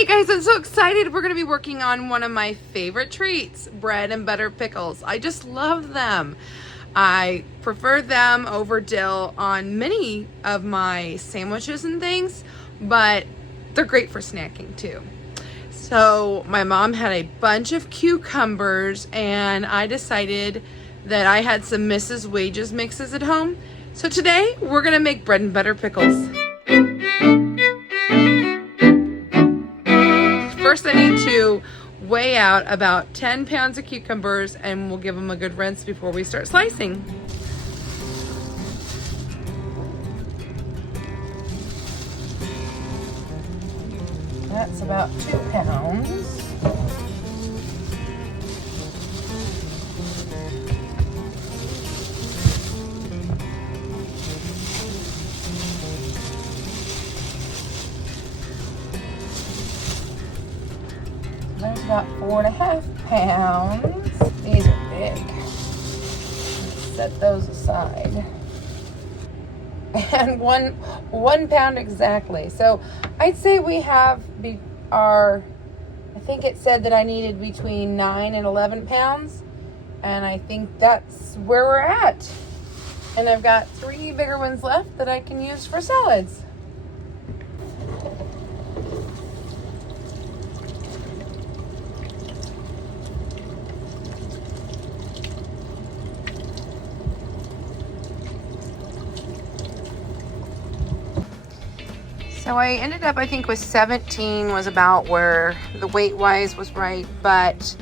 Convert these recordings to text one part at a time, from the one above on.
Hey guys, I'm so excited. We're going to be working on one of my favorite treats, bread and butter pickles. I just love them. I prefer them over dill on many of my sandwiches and things, but they're great for snacking too. So my mom had a bunch of cucumbers and I decided that I had some Mrs. Wages mixes at home. So today we're going to make bread and butter pickles. First I need to weigh out about 10 pounds of cucumbers and we'll give them a good rinse before we start slicing. That's about 2 pounds. There's about 4.5 pounds. These are big. Let's set those aside. And one pound exactly. So I'd say we have I think it said that I needed between 9 and 11 pounds. And I think that's where we're at. And I've got 3 bigger ones left that I can use for salads. So I ended up, I think, with 17 was about where the weight-wise was right, but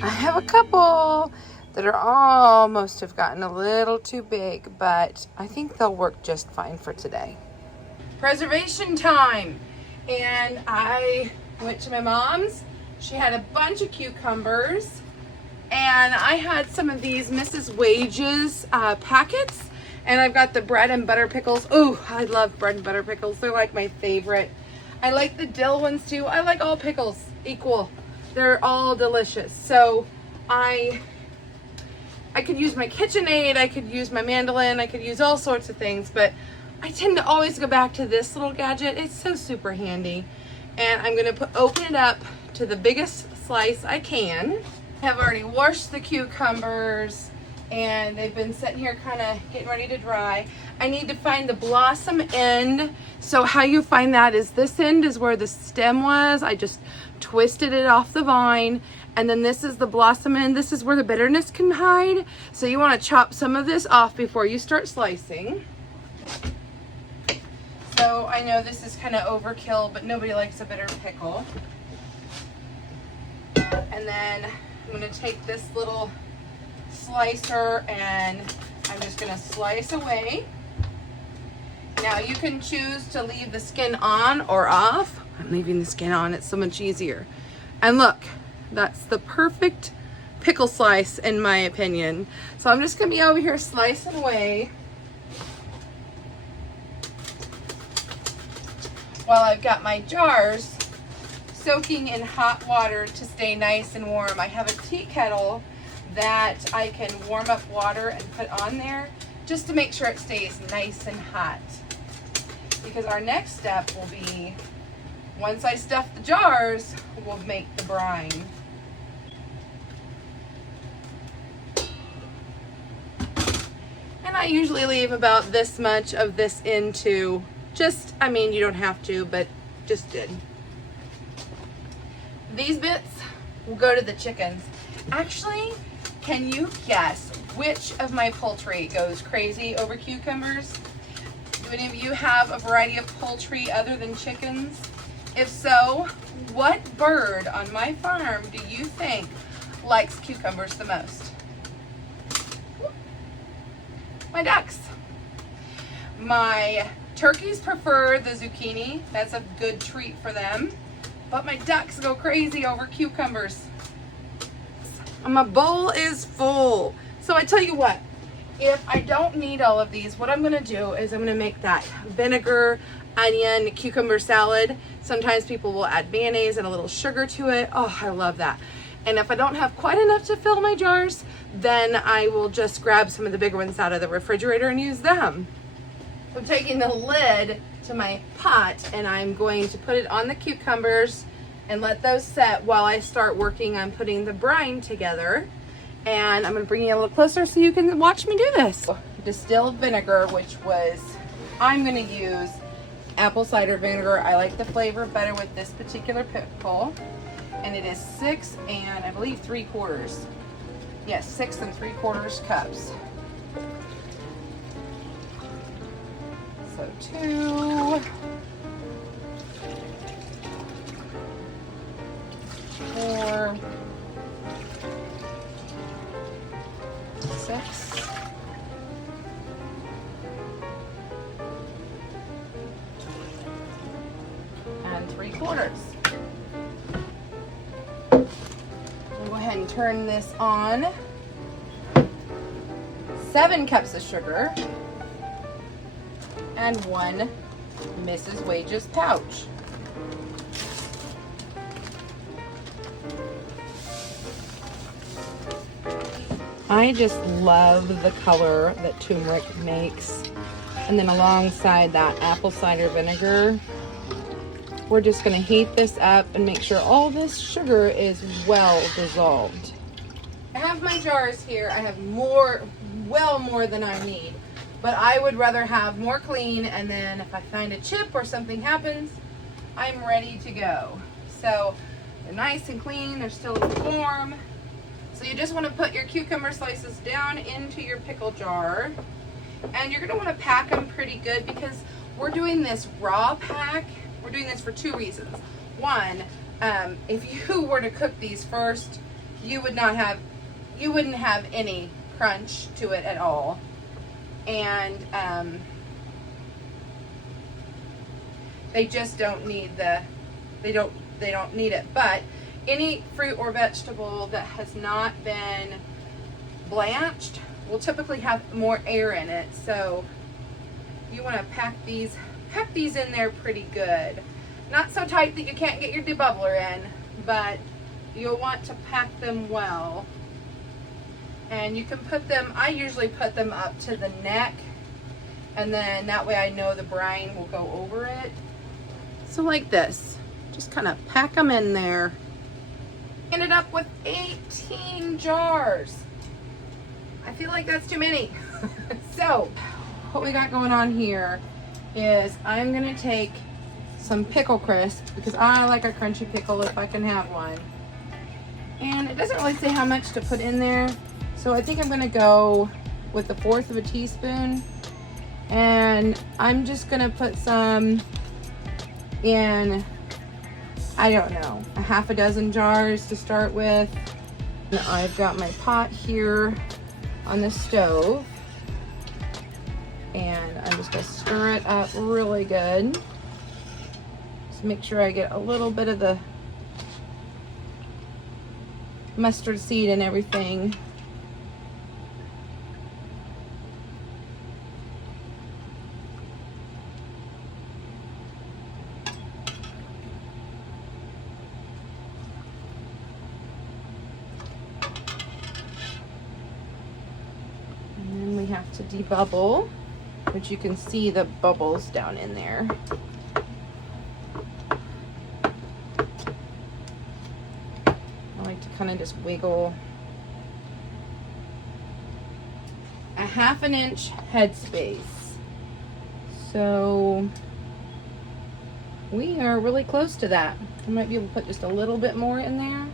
I have a couple that are almost have gotten a little too big, but I think they'll work just fine for today. Preservation time! And I went to my mom's. She had a bunch of cucumbers, and I had some of these Mrs. Wages packets. And I've got the bread and butter pickles. Oh, I love bread and butter pickles. They're like my favorite. I like the dill ones too. I like all pickles equal. They're all delicious. So I could use my KitchenAid. I could use my mandolin. I could use all sorts of things. But I tend to always go back to this little gadget. It's so super handy. And I'm going to open it up to the biggest slice I can. I have already washed the cucumbers. And they've been sitting here kind of getting ready to dry. I need to find the blossom end. So how you find that is this end is where the stem was. I just twisted it off the vine. And then this is the blossom end. This is where the bitterness can hide. So you want to chop some of this off before you start slicing. So I know this is kind of overkill, but nobody likes a bitter pickle. And then I'm going to take this little slicer and I'm just going to slice away. Now you can choose to leave the skin on or off. I'm leaving the skin on, it's so much easier. And look, that's the perfect pickle slice in my opinion. So I'm just going to be over here slicing away while I've got my jars soaking in hot water to stay nice and warm. I have a tea kettle that I can warm up water and put on there just to make sure it stays nice and hot. Because our next step will be, once I stuff the jars, we'll make the brine. And I usually leave about this much of this into just, I mean, you don't have to, but just did. These bits will go to the chickens. Actually, can you guess which of my poultry goes crazy over cucumbers? Do any of you have a variety of poultry other than chickens? If so, what bird on my farm do you think likes cucumbers the most? My ducks. My turkeys prefer the zucchini. That's a good treat for them. But my ducks go crazy over cucumbers. My bowl is full. So I tell you what, if I don't need all of these, what I'm going to do is I'm going to make that vinegar, onion, cucumber salad. Sometimes people will add mayonnaise and a little sugar to it. Oh, I love that. And if I don't have quite enough to fill my jars, then I will just grab some of the bigger ones out of the refrigerator and use them. I'm taking the lid to my pot and I'm going to put it on the cucumbers and let those set while I start working on putting the brine together. And I'm gonna bring you a little closer so you can watch me do this. Distilled vinegar, which was, I'm gonna use apple cider vinegar. I like the flavor better with this particular pickle. And it is 6 and I believe 3/4. Yes, 6 3/4 cups. So 2, 4, 6, and 3/4. We'll go ahead and turn this on. 7 cups of sugar and 1 Mrs. Wages pouch. I just love the color that turmeric makes. And then alongside that apple cider vinegar, we're just going to heat this up and make sure all this sugar is well dissolved. I have my jars here. I have well more than I need, but I would rather have more clean, and then if I find a chip or something happens, I'm ready to go. So they're nice and clean, they're still warm. So you just want to put your cucumber slices down into your pickle jar, and you're going to want to pack them pretty good because we're doing this raw pack. We're doing this for 2 reasons. One, if you were to cook these first, you wouldn't have any crunch to it at all. And they just don't need they don't need it. But any fruit or vegetable that has not been blanched will typically have more air in it. So you want to pack these in there pretty good. Not so tight that you can't get your debubbler in, but you'll want to pack them well. And you can put them, I usually put them up to the neck, and then that way I know the brine will go over it. So like this, just kind of pack them in there. Ended up with 18 jars. I feel like that's too many. So what we got going on here is I'm gonna take some pickle crisp because I like a crunchy pickle if I can have one. And it doesn't really say how much to put in there. So I think I'm gonna go with 1/4 of a teaspoon. And I'm just gonna put some in, I don't know, a half a dozen jars to start with. And I've got my pot here on the stove. And I'm just gonna stir it up really good. Just make sure I get a little bit of the mustard seed and everything. And then we have to debubble, which you can see the bubbles down in there. I like to kind of just wiggle a 1/2 inch headspace. So we are really close to that. I might be able to put just a little bit more in there.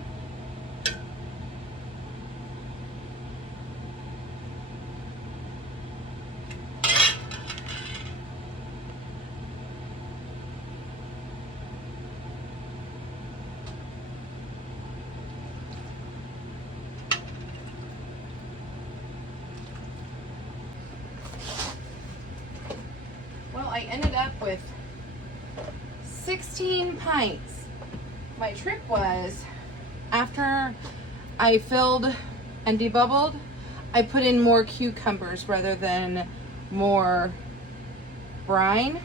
I ended up with 16 pints. My trick was, after I filled and debubbled, I put in more cucumbers rather than more brine.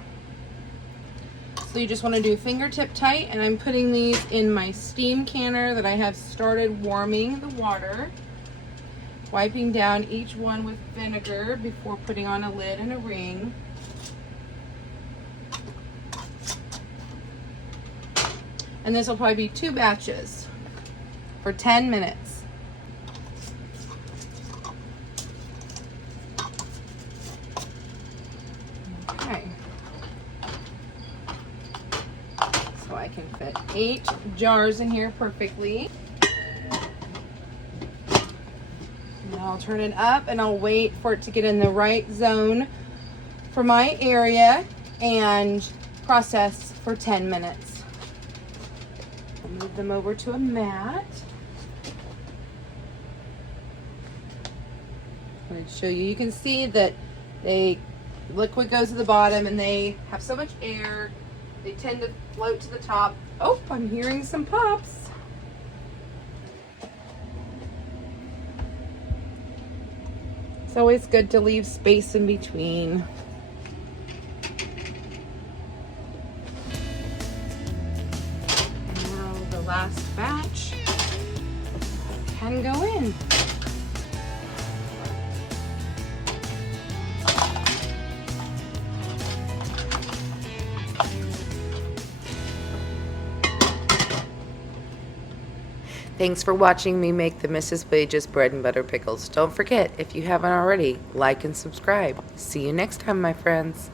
So you just want to do fingertip tight, and I'm putting these in my steam canner that I have started warming the water. Wiping down each one with vinegar before putting on a lid and a ring. And this will probably be 2 batches for 10 minutes. Okay. So I can fit 8 jars in here perfectly. And I'll turn it up and I'll wait for it to get in the right zone for my area and process for 10 minutes. I'll move them over to a mat. I'm going to show you. You can see that liquid goes to the bottom and they have so much air. They tend to float to the top. Oh, I'm hearing some pops. It's always good to leave space in between. Now the last batch can go in. Thanks for watching me make the Mrs. Wages bread and butter pickles. Don't forget, if you haven't already, like and subscribe. See you next time, my friends.